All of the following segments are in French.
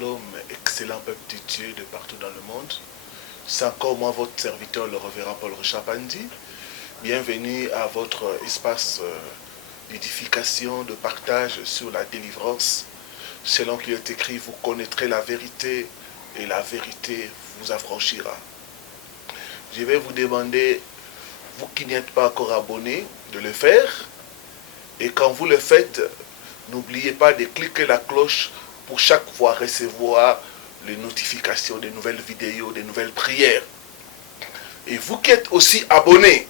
Shalom, excellent peuple de Dieu de partout dans le monde. C'est encore moi, votre serviteur, le révérend Paul Richard Pandi. Bienvenue à votre espace d'édification, de partage sur la délivrance. Selon qu'il est écrit, vous connaîtrez la vérité et la vérité vous affranchira. Je vais vous demander, vous qui n'êtes pas encore abonné, de le faire. Et quand vous le faites, n'oubliez pas de cliquer la cloche pour chaque fois recevoir les notifications des nouvelles vidéos, des nouvelles prières. Et vous qui êtes aussi abonnés,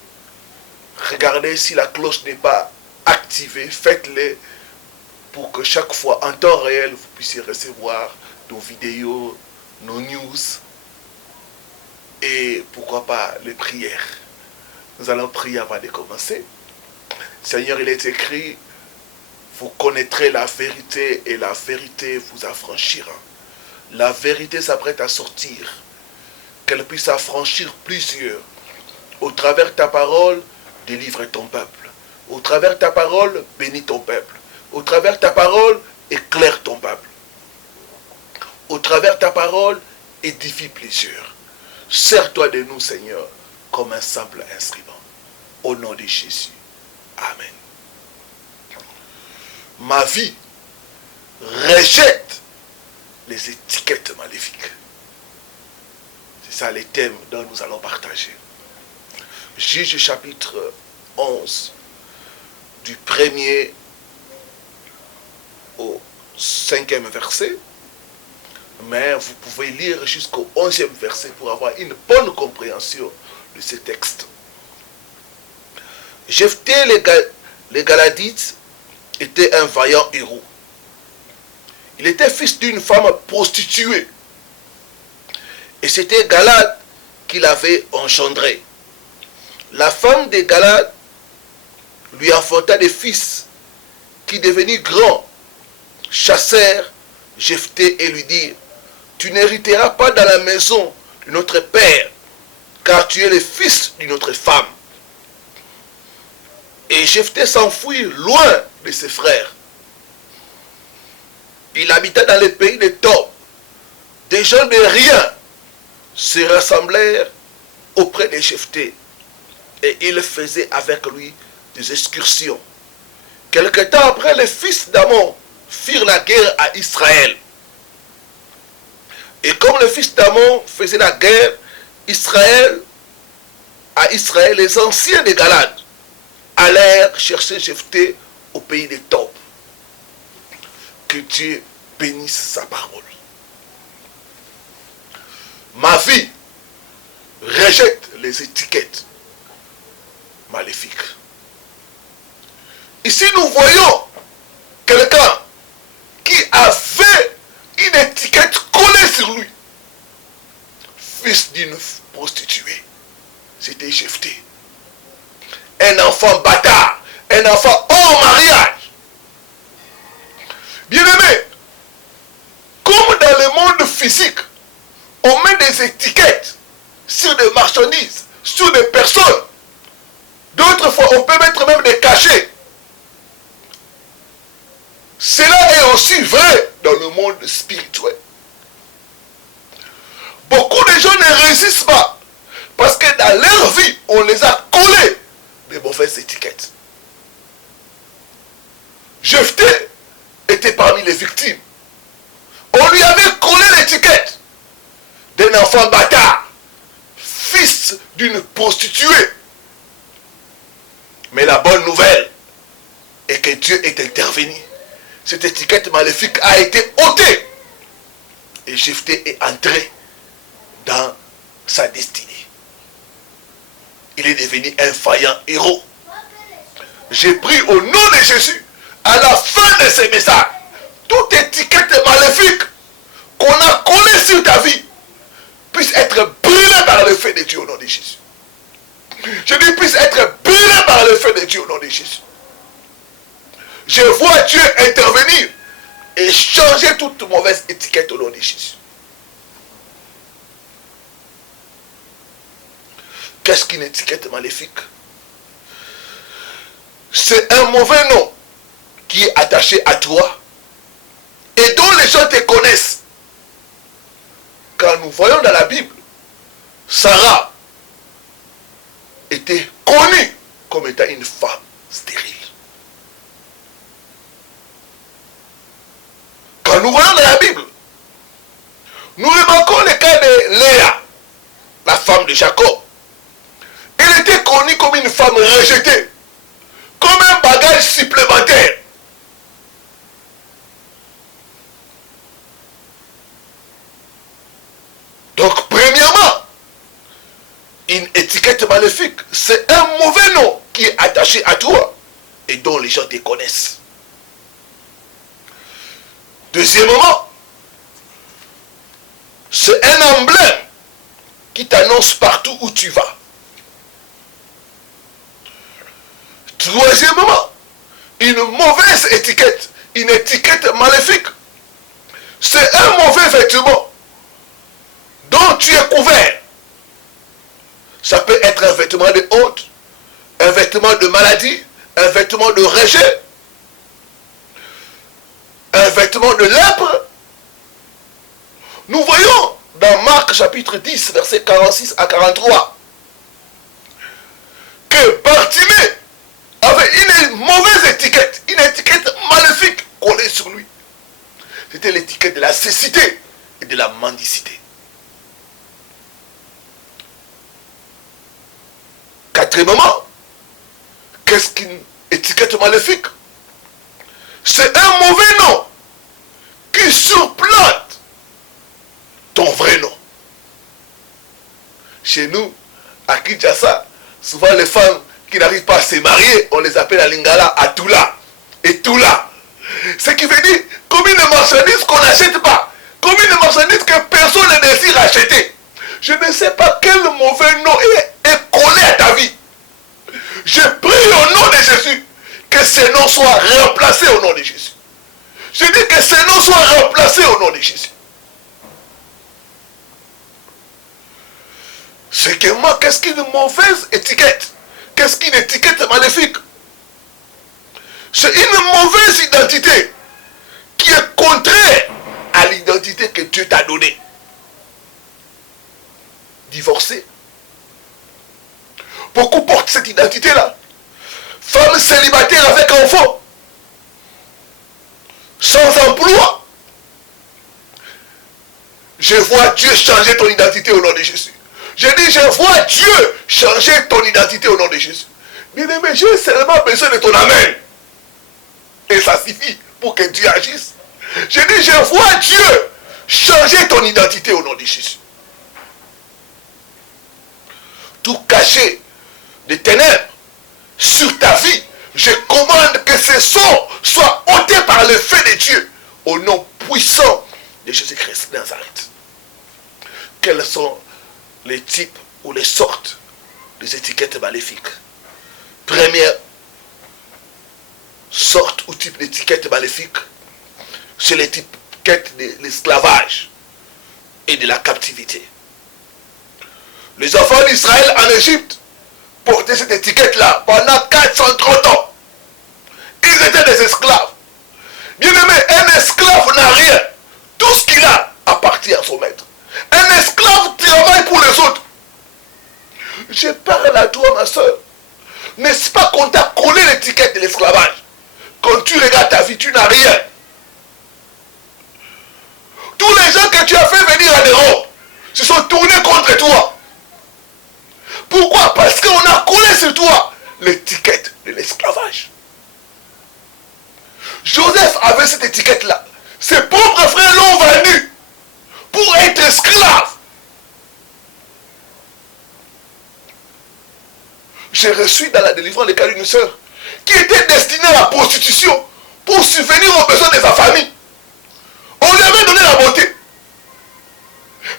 regardez si la cloche n'est pas activée, faites-le pour que chaque fois, en temps réel, vous puissiez recevoir nos vidéos, nos news et pourquoi pas les prières. Nous allons prier avant de commencer. Seigneur, il est écrit, vous connaîtrez la vérité et la vérité vous affranchira. La vérité s'apprête à sortir, qu'elle puisse affranchir plusieurs. Au travers de ta parole, délivre ton peuple. Au travers de ta parole, bénis ton peuple. Au travers de ta parole, éclaire ton peuple. Au travers de ta parole, édifie plusieurs. Sers-toi de nous, Seigneur, comme un simple instrument. Au nom de Jésus. Amen. Ma vie rejette les étiquettes maléfiques. C'est ça les thèmes dont nous allons partager. Juge chapitre 11, du 1er au 5e verset. Mais vous pouvez lire jusqu'au 11e verset pour avoir une bonne compréhension de ce texte. Jephthé les Galadites était un vaillant héros. Il était fils d'une femme prostituée. Et c'était Galad qui l'avait engendré. La femme de Galad lui enfanta des fils qui, devenus grands, chassèrent Jephthé et lui dirent, tu n'hériteras pas dans la maison de notre père, car tu es le fils d'une autre femme. Et Jephthé s'enfuit loin de ses frères. Il habita dans le pays des Tob. Des gens de rien se rassemblèrent auprès de Jephthé. Et ils faisaient avec lui des excursions. Quelque temps après, les fils d'Amon firent la guerre à Israël. Et comme les fils d'Amon faisaient la guerre à Israël, les anciens de Galad allèrent chercher Jephthé au pays des Tob. Que Dieu bénisse sa parole. Ma vie rejette les étiquettes maléfiques. Ici, nous voyons quelqu'un qui avait une étiquette collée sur lui. Fils d'une prostituée. C'était Jephthé. Un enfant bâtard, un enfant hors mariage. Bien-aimé, comme dans le monde physique, on met des étiquettes sur des marchandises, sur des personnes. D'autres fois, on peut mettre même des cachets. Cela est aussi vrai dans le monde spirituel. Beaucoup de gens ne réussissent pas parce que dans leur vie, on les a collés des mauvaises étiquettes. Jephthé était parmi les victimes. On lui avait collé l'étiquette d'un enfant bâtard, fils d'une prostituée. Mais la bonne nouvelle est que Dieu est intervenu. Cette étiquette maléfique a été ôtée. Et Jephthé est entré dans sa destinée. Il est devenu un vaillant héros. J'ai pris au nom de Jésus, à la fin de ce message, toute étiquette maléfique qu'on a collée sur ta vie puisse être brûlée par le feu de Dieu au nom de Jésus. Je dis puisse être brûlée par le feu de Dieu au nom de Jésus. Je vois Dieu intervenir et changer toute mauvaise étiquette au nom de Jésus. Qu'est-ce qu'une étiquette maléfique? C'est un mauvais nom qui est attaché à toi et dont les gens te connaissent nous voyons dans la Bible, Sarah était connue comme étant une femme stérile. Quand nous voyons dans la Bible, nous remarquons le cas de Léa, la femme de Jacob. Elle était connue comme une femme rejetée, comme un bagage supplémentaire. Donc, premièrement, une étiquette maléfique, c'est un mauvais nom qui est attaché à toi et dont les gens te connaissent. Deuxièmement, c'est un emblème qui t'annonce partout où tu vas. Troisièmement, une mauvaise étiquette, une étiquette maléfique, c'est un mauvais vêtement dont tu es couvert. Ça peut être un vêtement de honte, un vêtement de maladie, un vêtement de rejet, un vêtement de lèpre. Nous voyons dans Marc chapitre 10, versets 46 à 43, que Bartimée avait une mauvaise étiquette, une étiquette maléfique collée sur lui. C'était l'étiquette de la cécité et de la mendicité. Quatrièmement, qu'est-ce qu'une étiquette maléfique? C'est un mauvais nom qui surplante ton vrai nom. Chez nous, à Kinshasa, souvent les femmes qui n'arrivent pas à se marier, on les appelle à Lingala, à Toula. Et Toula. Ce qui veut dire comme une marchandise qu'on n'achète pas. Comme une marchandise que personne ne désire acheter. Je ne sais pas quel mauvais nom est collé à ta vie. Je prie au nom de Jésus que ce nom soit remplacé au nom de Jésus. Je dis que ce nom soit remplacé au nom de Jésus. C'est que moi, qu'est-ce qu'une mauvaise étiquette? Qu'est-ce qu'une étiquette maléfique? C'est une mauvaise identité qui est contraire à l'identité que Dieu t'a donnée. Divorcé. Beaucoup portent cette identité-là. Femme célibataire avec enfant. Sans emploi. Je vois Dieu changer ton identité au nom de Jésus. Je dis, je vois Dieu changer ton identité au nom de Jésus. Bien-aimé, j'ai seulement besoin de ton amen. Et ça suffit pour que Dieu agisse. Je dis, je vois Dieu changer ton identité au nom de Jésus. Tout caché de ténèbres sur ta vie, je commande que ce son soit ôté par le feu de Dieu au nom puissant de Jésus-Christ de Nazareth. Quels sont les types ou les sortes des étiquettes maléfiques? Première sorte ou type d'étiquette maléfique, c'est l'étiquette de l'esclavage et de la captivité. Les enfants d'Israël en Égypte portaient cette étiquette-là pendant 430 ans. Ils étaient des esclaves. Bien aimé, un esclave n'a rien. Tout ce qu'il a appartient à son maître. Un esclave travaille pour les autres. Je parle à toi, ma soeur. N'est-ce pas qu'on t'a collé l'étiquette de l'esclavage? Quand tu regardes ta vie, tu n'as rien. Tous les gens que tu as fait venir à Europe se sont tournés contre toi. Pourquoi? Parce qu'on a collé sur toi l'étiquette de l'esclavage. Joseph avait cette étiquette-là. Ses propres frères l'ont vendu pour être esclave. J'ai reçu dans la délivrance le cas d'une sœur qui était destinée à la prostitution pour subvenir aux besoins de sa famille. On lui avait donné la beauté.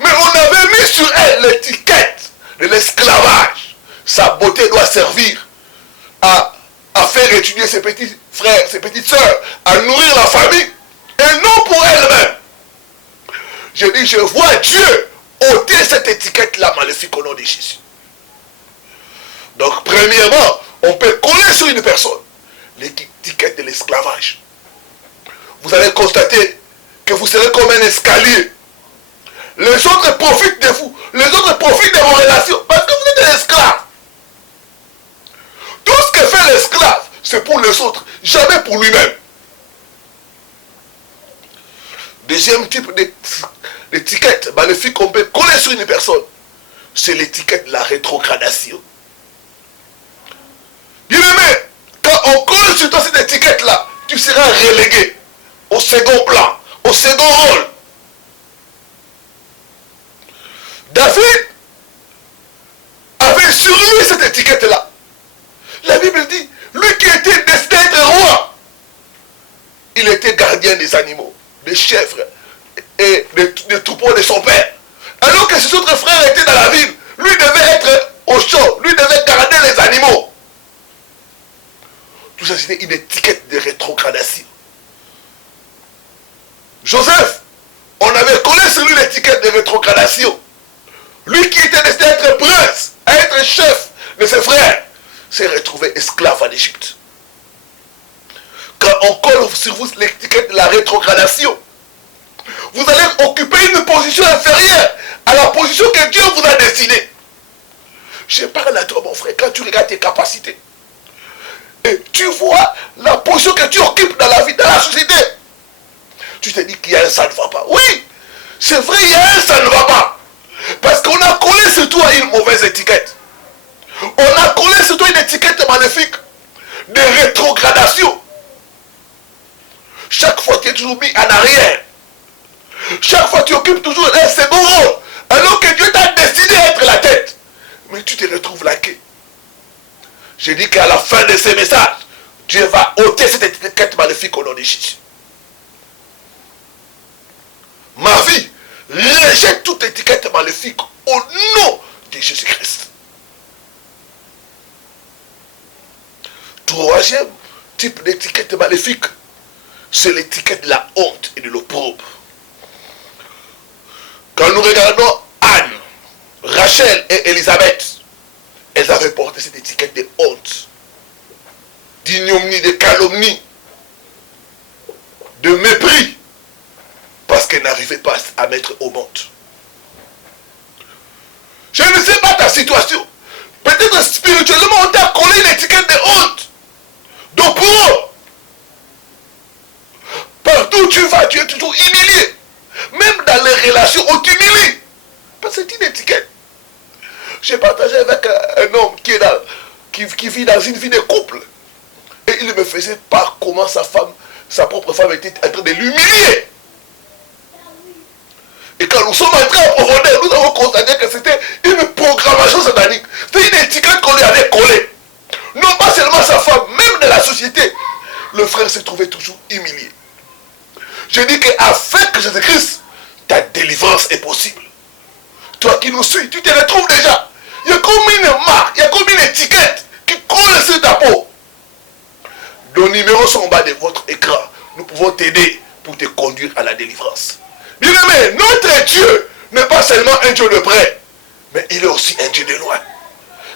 Mais on avait mis sur elle l'étiquette de l'esclavage. Sa beauté doit servir à faire étudier ses petits frères, ses petites sœurs, à nourrir la famille, et non pour elle-même. Je dis, je vois Dieu ôter cette étiquette-là maléfique au nom de Jésus. Donc, premièrement, on peut coller sur une personne l'étiquette de l'esclavage. Vous allez constater que vous serez comme un escalier. Les autres profitent de vous. Les autres profitent de vos relations. Parce que vous êtes des esclaves. Tout ce que fait l'esclave, c'est pour les autres. Jamais pour lui-même. Deuxième type d'étiquette maléfique qu'on peut coller sur une personne, c'est l'étiquette de la rétrogradation. Bien aimé, quand on colle sur toi cette étiquette-là, tu seras relégué au second plan, au second rôle. David avait sur lui cette étiquette-là. La Bible dit, lui qui était destiné à être roi, il était gardien des animaux, des chèvres et des troupeaux de son père. Alors que ses autres frères étaient dans la ville, lui devait être au chaud, lui devait garder les animaux. Tout ça, c'était une étiquette de rétrogradation. Joseph, on avait collé sur lui l'étiquette de rétrogradation. Lui qui était destiné à être prince, à être chef de ses frères, s'est retrouvé esclave en Égypte. Quand on colle sur vous l'étiquette de la rétrogradation, vous allez occuper une position inférieure à la position que Dieu vous a destinée. Je parle à toi, mon frère, quand tu regardes tes capacités, et tu vois la position que tu occupes dans la vie, dans la société, tu te dis qu'il y a un ça ne va pas. Oui, c'est vrai, il y a un ça ne va pas. Parce qu'on a collé sur toi une mauvaise étiquette. On a collé sur toi une étiquette maléfique de rétrogradation. Chaque fois tu es toujours mis en arrière. Chaque fois tu occupes toujours un second rôle. Alors que Dieu t'a destiné à être la tête. Mais tu te retrouves laqué. Je dis qu'à la fin de ces messages, Dieu va ôter cette étiquette maléfique au nom de Jésus. Ma vie rejette toute étiquette maléfique au nom de Jésus-Christ. Troisième type d'étiquette maléfique, c'est l'étiquette de la honte et de l'opprobre. Quand nous regardons Anne, Rachel et Élisabeth, elles avaient porté cette étiquette de honte, d'ignominie, de calomnie, de mépris, parce qu'elles n'arrivaient pas à mettre au monde. Je ne sais pas ta situation. Peut-être spirituellement, on t'a collé une étiquette de honte, d'opprobre. Partout où tu vas, tu es toujours humilié. Même dans les relations, on t'humilie. Parce que c'est une étiquette. J'ai partagé avec un homme qui vit dans une vie de couple. Et il me faisait part comment sa propre femme était en train de l'humilier. Et quand nous sommes entrés en profondeur, nous avons constaté que c'était une programmation satanique. C'était une étiquette qu'on lui avait collée. Non pas seulement sa femme, même de la société. Le frère se trouvait toujours humilié. Je dis qu'afin que Jésus-Christ, ta délivrance est possible. Toi qui nous suis, tu te retrouves déjà. Il y a comme une marque, il y a comme une étiquette qui colle sur ta peau. Nos numéros sont en bas de votre écran. Nous pouvons t'aider pour te conduire à la délivrance. Bien aimé, notre Dieu n'est pas seulement un Dieu de près, mais il est aussi un Dieu de loin.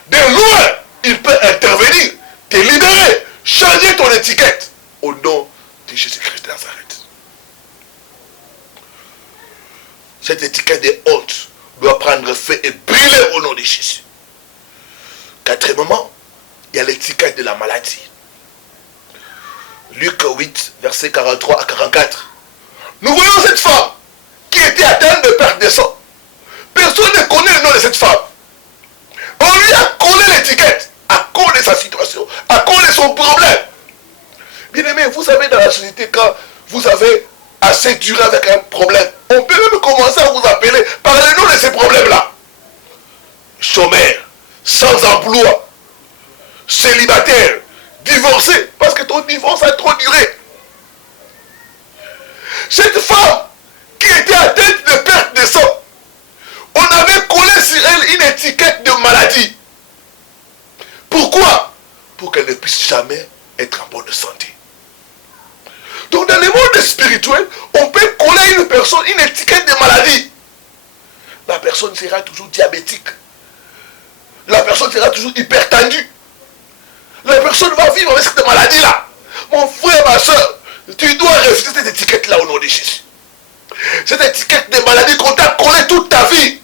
De loin, il peut intervenir, te libérer, changer ton étiquette au nom de Jésus-Christ de Nazareth. Cette étiquette de honte doit prendre feu et brûler au nom de Jésus. Quatrièmement, il y a l'étiquette de la maladie. Luc 8, versets 43 à 44. Nous voyons cette femme qui était atteinte de perte de sang. Personne ne connaît le nom de cette femme. On lui a collé l'étiquette à cause de sa situation, à cause de son problème. Bien aimé, vous savez dans la société, quand vous avez assez duré avec un problème, on peut même commencer à vous appeler par le nom de ces problèmes-là. Chômeur, sans emploi, célibataire, divorcé, parce que ton divorce a trop duré. Cette femme qui était atteinte de perte de sang, on avait collé sur elle une étiquette de maladie. Pourquoi? Pour qu'elle ne puisse jamais être en bonne santé. Donc dans le monde spirituel, on peut coller à une personne une étiquette de maladie. La personne sera toujours diabétique. La personne sera toujours hypertendue. La personne va vivre avec cette maladie-là. Mon frère, ma soeur, tu dois refuser cette étiquette-là au nom de Jésus. Cette étiquette de maladie qu'on t'a collée toute ta vie.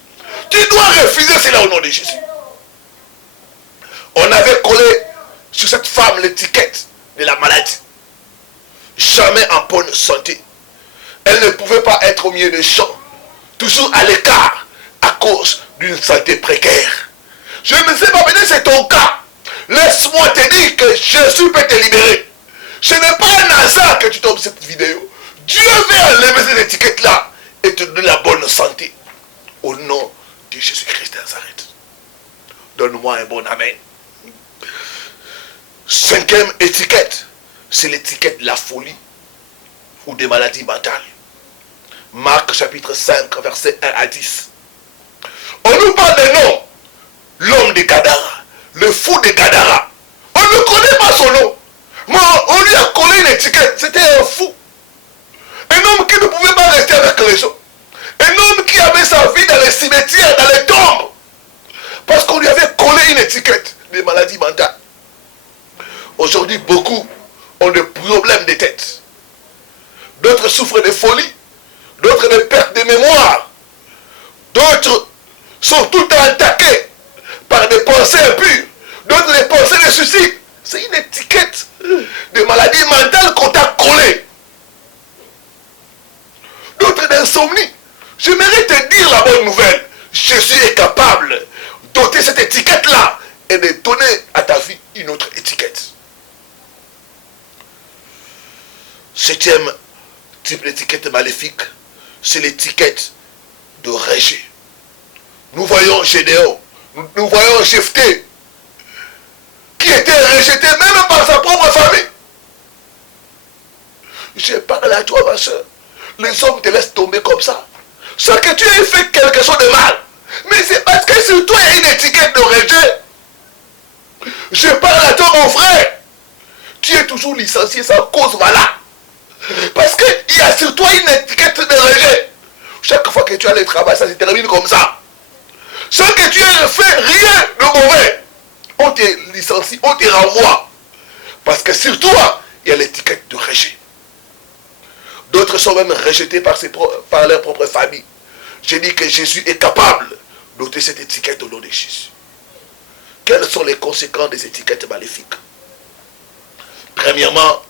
Tu dois refuser cela au nom de Jésus. On avait collé sur cette femme l'étiquette de la maladie. Jamais en bonne santé. Elle ne pouvait pas être au milieu des champs. Toujours à l'écart à cause d'une santé précaire. Je ne sais pas, peut-être c'est ton cas. Laisse-moi te dire que Jésus peut te libérer. Ce n'est pas un hasard que tu tombes cette vidéo. Dieu veut enlever cette étiquette-là et te donner la bonne santé. Au nom de Jésus-Christ de Nazareth. Donne-moi un bon amen. Cinquième étiquette, c'est l'étiquette de la folie ou des maladies mentales. Marc chapitre 5, verset 1 à 10. On nous parle de nom. L'homme de Gadara, le fou de Gadara. On ne connaît pas son nom. Mais on lui a collé une étiquette. C'était un fou. Un homme qui ne pouvait pas rester avec les gens. Un homme qui avait sa vie dans les cimetières, dans les tombes. Parce qu'on lui avait collé une étiquette de maladie mentale. Aujourd'hui, beaucoup ont des problèmes de tête. D'autres souffrent de folie. D'autres de perte de mémoire. D'autres sont tout le temps attaqués par des pensées impures. D'autres des pensées de suicide. C'est une étiquette de maladie mentale qu'on t'a collée. D'autres d'insomnie. J'aimerais te dire la bonne nouvelle. Jésus est capable d'ôter cette étiquette-là et de donner à ta vie une autre étiquette. Septième type d'étiquette maléfique, c'est l'étiquette de rejet. Nous voyons Gédéon, nous voyons Jephthé, qui était rejeté même par sa propre famille. Je parle à toi, ma soeur. Les hommes te laissent tomber comme ça. Sans que tu aies fait quelque chose de mal. Mais c'est parce que sur toi, il y a une étiquette de rejet. Je parle à toi, mon frère. Tu es toujours licencié sans cause valable. Parce qu'il y a sur toi une étiquette de rejet. Chaque fois que tu as le travail, ça se termine comme ça. Sans que tu aies fait rien de mauvais. On te licencie, on te renvoie. Parce que sur toi, il y a l'étiquette de rejet. D'autres sont même rejetés par leur propre famille. J'ai dit que Jésus est capable d'ôter cette étiquette au nom de Jésus. Quelles sont les conséquences des étiquettes maléfiques? Premièrement,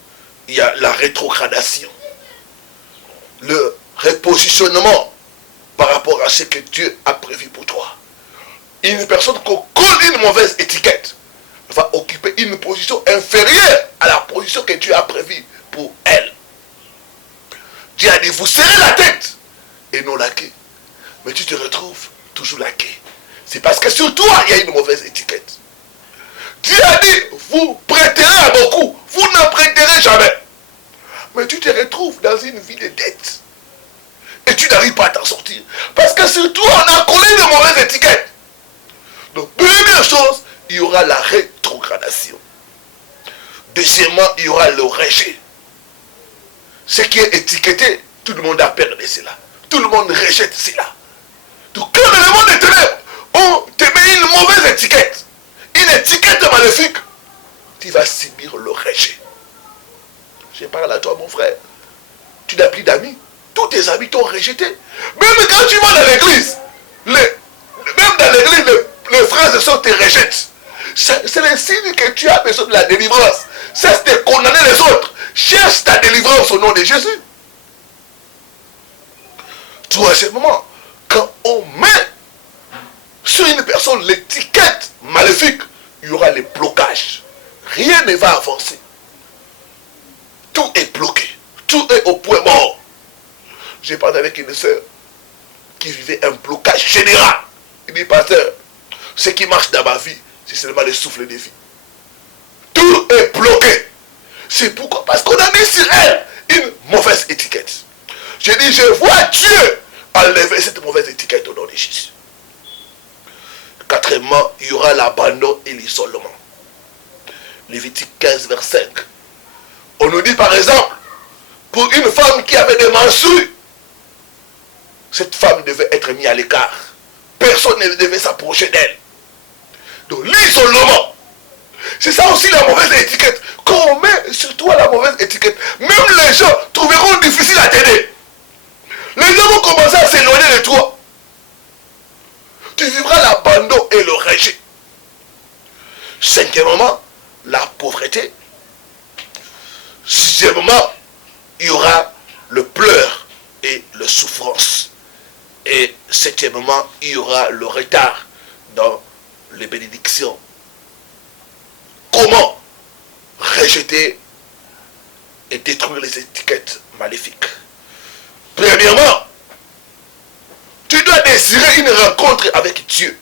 il y a la rétrogradation. Le repositionnement par rapport à ce que Dieu a prévu pour toi. Une personne qui colle une mauvaise étiquette va occuper une position inférieure à la position que Dieu a prévue pour elle. Dieu a dit, vous serrez la tête et non la queue. Mais tu te retrouves toujours la queue. C'est parce que sur toi, il y a une mauvaise étiquette. Dieu a dit, vous prêterez à beaucoup, vous n'en prêterez jamais. Mais tu te retrouves dans une vie de dette. Et tu n'arrives pas à t'en sortir. Parce que sur toi, on a collé de mauvaises étiquettes. Donc, première chose, il y aura la rétrogradation. Deuxièmement, il y aura le rejet. Ce qui est étiqueté, tout le monde a peur de cela. Tout le monde rejette cela. Donc, quand le monde est ténèbres, on te met une mauvaise étiquette. Une étiquette maléfique. Tu vas subir le rejet. Je parle à toi, mon frère. Tu n'as plus d'amis. Tous tes amis t'ont rejeté. Même quand tu vas dans l'église, même dans l'église, les frères et sœurs te rejettent. C'est le signe que tu as besoin de la délivrance. Cesse de condamner les autres. Cherche ta délivrance au nom de Jésus. Troisièmement, quand on met sur une personne l'étiquette maléfique, il y aura les blocages. Rien ne va avancer. Tout est bloqué. Tout est au point mort. J'ai parlé avec une sœur qui vivait un blocage général. Il dit, pasteur, ce qui marche dans ma vie, c'est seulement le souffle de vie. Tout est bloqué. C'est pourquoi? Parce qu'on a mis sur elle une mauvaise étiquette. J'ai dit, je vois Dieu enlever cette mauvaise étiquette au nom de Jésus. Quatrièmement, il y aura l'abandon et l'isolement. Lévitique 15, vers 5. On nous dit par exemple, pour une femme qui avait des menstrues, cette femme devait être mise à l'écart. Personne ne devait s'approcher d'elle. Donc l'isolement, c'est ça aussi la mauvaise étiquette. Quand on met sur toi la mauvaise étiquette, même les gens trouveront difficile à t'aider. Les gens vont commencer à s'éloigner de toi. Tu vivras l'abandon et le rejet. Cinquièmement, la pauvreté. Sixièmement, il y aura le pleur et la souffrance. Et septièmement, il y aura le retard dans les bénédictions. Comment rejeter et détruire les étiquettes maléfiques? Premièrement, tu dois désirer une rencontre avec Dieu.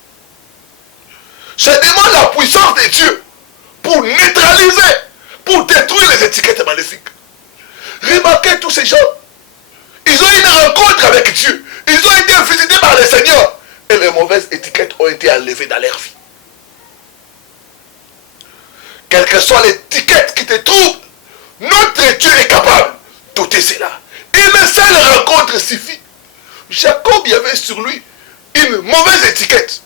Ça demande la puissance de Dieu pour neutraliser, pour détruire les étiquettes maléfiques. Remarquez tous ces gens. Ils ont une rencontre avec Dieu. Ils ont été visités par le Seigneur. Et les mauvaises étiquettes ont été enlevées dans leur vie. Quelle que soit l'étiquette qui te trouble, notre Dieu est capable d'ôter cela. Une seule rencontre suffit. Jacob y avait sur lui une mauvaise étiquette.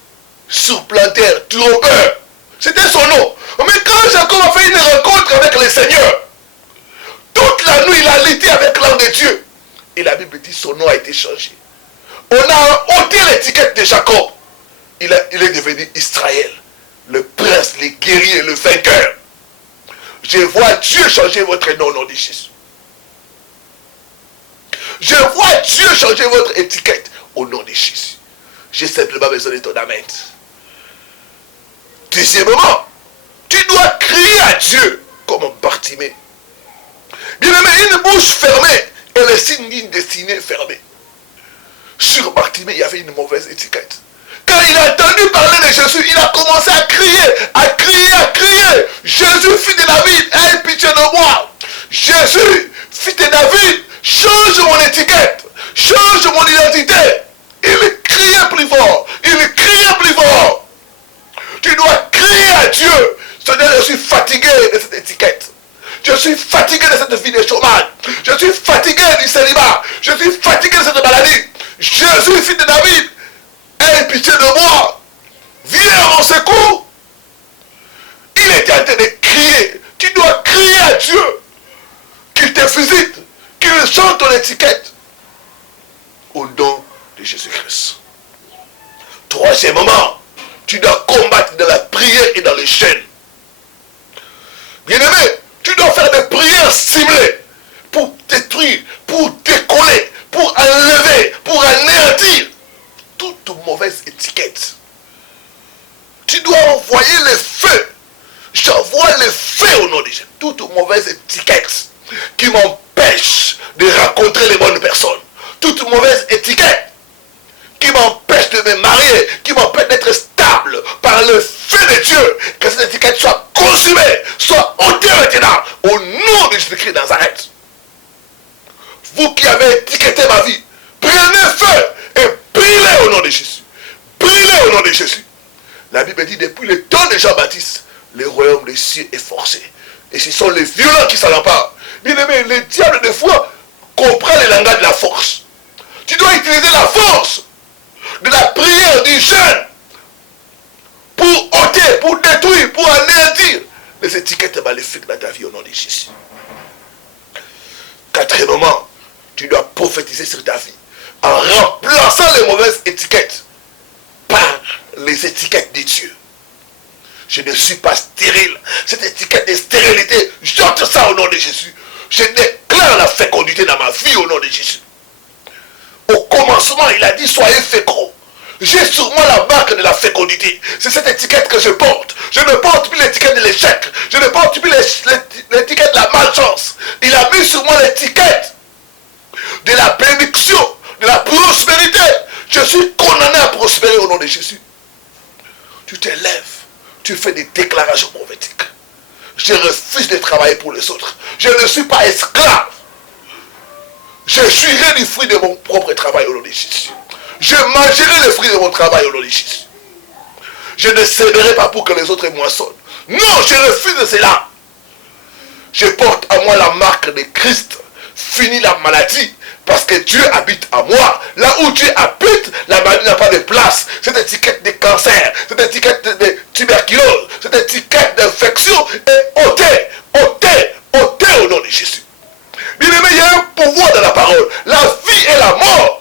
Supplanteur, trompeur. C'était son nom. Mais quand Jacob a fait une rencontre avec le Seigneur, toute la nuit il a lutté avec l'ange de Dieu. Et la Bible dit son nom a été changé. On a ôté l'étiquette de Jacob. Il est devenu Israël. Le prince, le guerrier, le vainqueur. Je vois Dieu changer votre nom au nom de Jésus. Je vois Dieu changer votre étiquette au nom de Jésus. J'ai simplement besoin de ton amen. Deuxièmement, tu dois crier à Dieu comme un Bartimée. Bien aimé, une bouche fermée et le signe d'une destinée fermée. Sur Bartimée, il y avait une mauvaise étiquette. Quand il a entendu parler de Jésus, il a commencé à crier, à crier, à crier. Jésus, fils de David, aie pitié de moi. Jésus, fils de David, change mon étiquette, change mon identité. Il criait plus fort, il criait plus fort. Tu dois crier à Dieu. Seigneur, je suis fatigué de cette étiquette. Je suis fatigué de cette vie de chômage. Je suis fatigué du célibat. Je suis fatigué de cette maladie. Jésus, fils de David, aie pitié de moi. Viens à mon secours. Il était en train de crier. Tu dois crier à Dieu qu'il te visite, qu'il change ton étiquette au nom de Jésus-Christ. Troisièmement, tu dois combattre dans la prière et dans les chaînes. Bien-aimé, tu dois faire des prières ciblées pour détruire, pour décoller, pour enlever, pour anéantir toute mauvaise étiquette. Tu dois envoyer les feux. J'envoie les feux au nom de Jésus. Toute mauvaise étiquette qui m'empêche de rencontrer les bonnes personnes. Toute mauvaise étiquette qui m'empêche de me marier, qui m'empêche d'être stable par le feu de Dieu. Que cette étiquette soit consumée, soit ôtée maintenant au nom de Jésus-Christ de Nazareth. Vous qui avez étiqueté ma vie, prenez feu et brûlez au nom de Jésus. Brûlez au nom de Jésus. La Bible dit depuis le temps de Jean-Baptiste, le royaume des cieux est forcé. Et ce sont les violents qui s'en emparent. Bien aimé, le diable des fois comprend le langage de la force. Tu dois utiliser la force de la prière, du jeûne pour ôter, pour détruire, pour anéantir les étiquettes maléfiques dans ta vie au nom de Jésus. Quatrièmement, tu dois prophétiser sur ta vie en remplaçant les mauvaises étiquettes par les étiquettes de Dieu. Je ne suis pas stérile. Cette étiquette de stérilité, j'ôte ça au nom de Jésus. Je déclare la fécondité dans ma vie au nom de Jésus. Au commencement, il a dit soyez féconds. J'ai sur moi la marque de la fécondité. C'est cette étiquette que je porte. Je ne porte plus l'étiquette de l'échec. Je ne porte plus l'étiquette de la malchance. Il a mis sur moi l'étiquette de la bénédiction, de la prospérité. Je suis condamné à prospérer au nom de Jésus. Tu te lèves, tu fais des déclarations prophétiques. Je refuse de travailler pour les autres. Je ne suis pas esclave. Je jouirai du fruit de mon propre travail au nom de Jésus. Je mangerai les fruits de mon travail au nom de Jésus. Je ne céderai pas pour que les autres moissonnent. Non, je refuse cela. Je porte à moi la marque de Christ. Fini la maladie. Parce que Dieu habite à moi. Là où Dieu habite, la maladie n'a pas de place. Cette étiquette de cancer, cette étiquette de tuberculose, cette étiquette d'infection est ôtée, ôtée, ôtée au nom de Jésus. Bien aimé, il y a un pouvoir dans la parole. La vie et la mort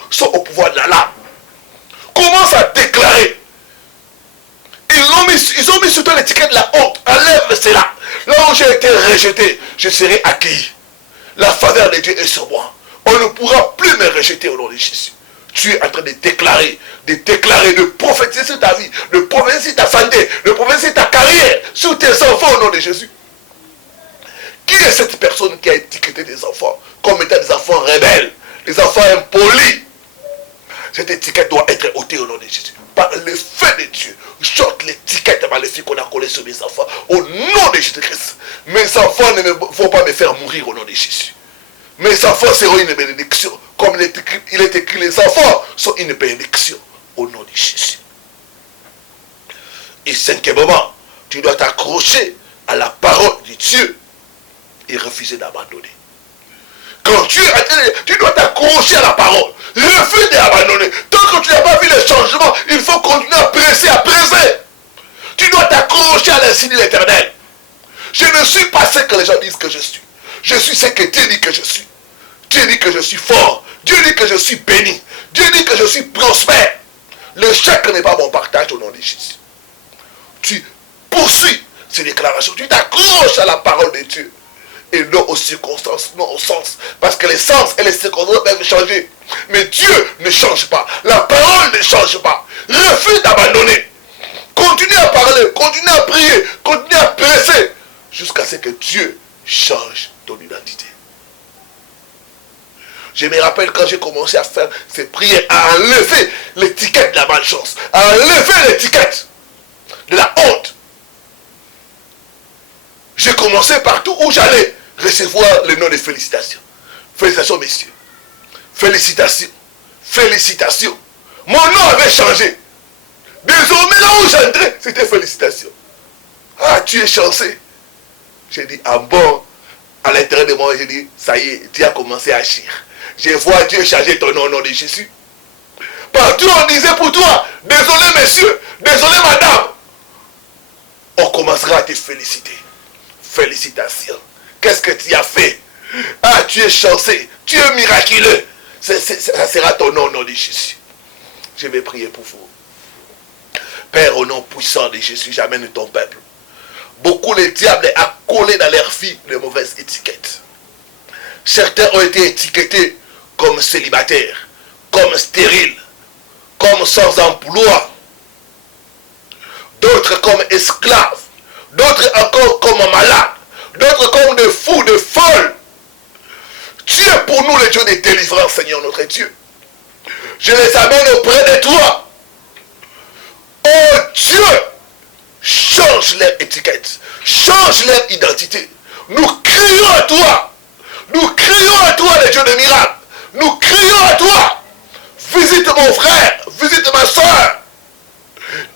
Enlève l'étiquette de la honte. Enlève cela. Là où j'ai été rejeté, je serai accueilli. La faveur de Dieu est sur moi. On ne pourra plus me rejeter au nom de Jésus. Tu es en train de déclarer, de prophétiser sur ta vie, de prophétiser sur ta santé, de prophétiser sur ta carrière, sur tes enfants au nom de Jésus. Qui est cette personne qui a étiqueté des enfants comme étant des enfants rebelles, des enfants impolis? Cette étiquette doit être ôtée au nom de Jésus. Par le feu de Dieu, j'ôte l'étiquette maléfique qu'on a collée sur mes enfants. Au nom de Jésus-Christ. Mes enfants ne vont pas me faire mourir au nom de Jésus. Mes enfants seront une bénédiction. Comme il est écrit, les enfants sont une bénédiction au nom de Jésus. Et cinquièmement, tu dois t'accrocher à la parole de Dieu et refuser d'abandonner. Quand tu dois t'accrocher à la parole. Refuse d'abandonner. Tant que tu n'as pas vu le changement, il faut continuer à presser, à presser. Tu dois t'accrocher à l'insigne de l'Éternel. Je ne suis pas ce que les gens disent que je suis. Je suis ce que Dieu dit que je suis. Dieu dit que je suis fort. Dieu dit que je suis béni. Dieu dit que je suis prospère. Le chèque n'est pas mon partage au nom de Jésus. Tu poursuis ces déclarations. Tu t'accroches à la parole de Dieu. Et non aux circonstances, non au sens. Parce que les sens et les circonstances peuvent changer. Mais Dieu ne change pas. La parole ne change pas. Refuse d'abandonner. Continue à parler, continue à prier, continue à presser. Jusqu'à ce que Dieu change ton identité. Je me rappelle quand j'ai commencé à faire ces prières, à enlever l'étiquette de la malchance, à enlever l'étiquette de la honte. J'ai commencé partout où j'allais recevoir le nom de félicitations. Félicitations, messieurs. Félicitations. Félicitations. Mon nom avait changé. Désormais, là où j'entrais, c'était félicitations. Ah, tu es chanceux. J'ai dit, ah bon, à l'intérieur de moi, j'ai dit, ça y est, Dieu a commencé à agir. Je vois Dieu changer ton nom au nom de Jésus. Partout on disait pour toi, désolé monsieur, désolé madame. On commencera à te féliciter. Félicitations. Qu'est-ce que tu as fait? Ah, tu es chanceux, tu es miraculeux. Ça sera ton nom au nom de Jésus. Je vais prier pour vous. Père, au nom puissant de Jésus, j'amène ton peuple. Beaucoup le diable a collé dans leur vie de mauvaises étiquettes. Certains ont été étiquetés comme célibataires, comme stériles, comme sans emploi. D'autres comme esclaves. D'autres encore comme malades. D'autres comme des fous, des folles. Tu es pour nous le Dieu de délivrance, Seigneur notre Dieu. Je les amène auprès de toi. Oh Dieu, change leur étiquette, change leur identité. Nous crions à toi. Nous crions à toi, le Dieu de miracles. Nous crions à toi. Visite mon frère, visite ma soeur.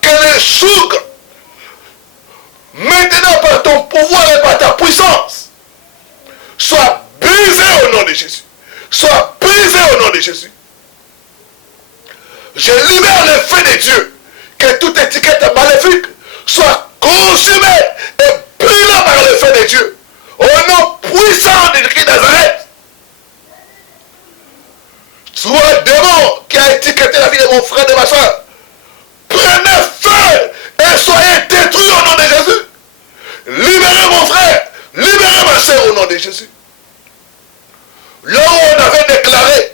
Que les sougs, maintenant par ton pouvoir et par ta puissance, soient brisés au nom de Jésus. Soient brisés au nom de Jésus. Je libère le feu de Dieu. Que toute étiquette maléfique soit consumée et brûlée par le feu de Dieu. Au nom puissant de Christ Nazareth. Soit démon qui a étiqueté la vie de mon frère et de ma soeur. Prenez feu et soyez détruits au nom de Jésus. Libérez mon frère, libérez ma soeur au nom de Jésus. Là où on avait déclaré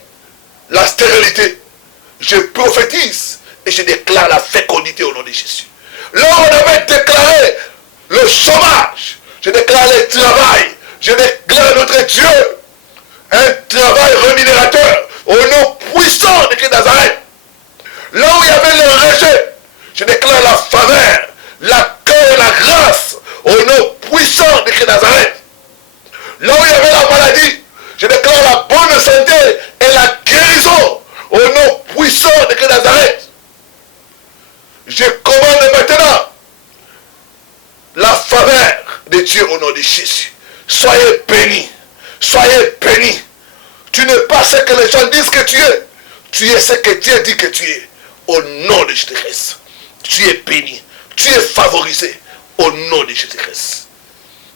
la stérilité, je prophétise et je déclare la fécondité au nom de Jésus. Là où on avait déclaré le chômage, je déclare le travail. Je déclare notre Dieu un travail rémunérateur au nom puissant de Christ Nazareth. Là où il y avait le rejet, je déclare la faveur, l'accueil, la grâce au nom puissant de Christ Nazareth. Là où il y avait la maladie, je déclare la bonne santé et la guérison au nom puissant de Christ Nazareth. Je commande maintenant la faveur de Dieu au nom de Jésus. Soyez bénis. Soyez bénis. Tu n'es pas ce que les gens disent que tu es. Tu es ce que Dieu dit que tu es. Au nom de Jésus-Christ. Tu es béni. Tu es favorisé. Au nom de Jésus-Christ.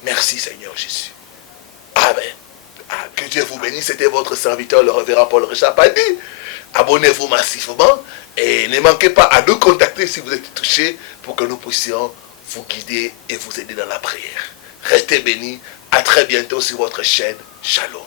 Merci Seigneur Jésus. Amen. Ah, que Dieu vous bénisse. C'était votre serviteur, le révérend Paul Richard Pandi. Abonnez-vous massivement. Et ne manquez pas à nous contacter si vous êtes touché pour que nous puissions vous guider et vous aider dans la prière. Restez bénis. À très bientôt sur votre chaîne. Shalom.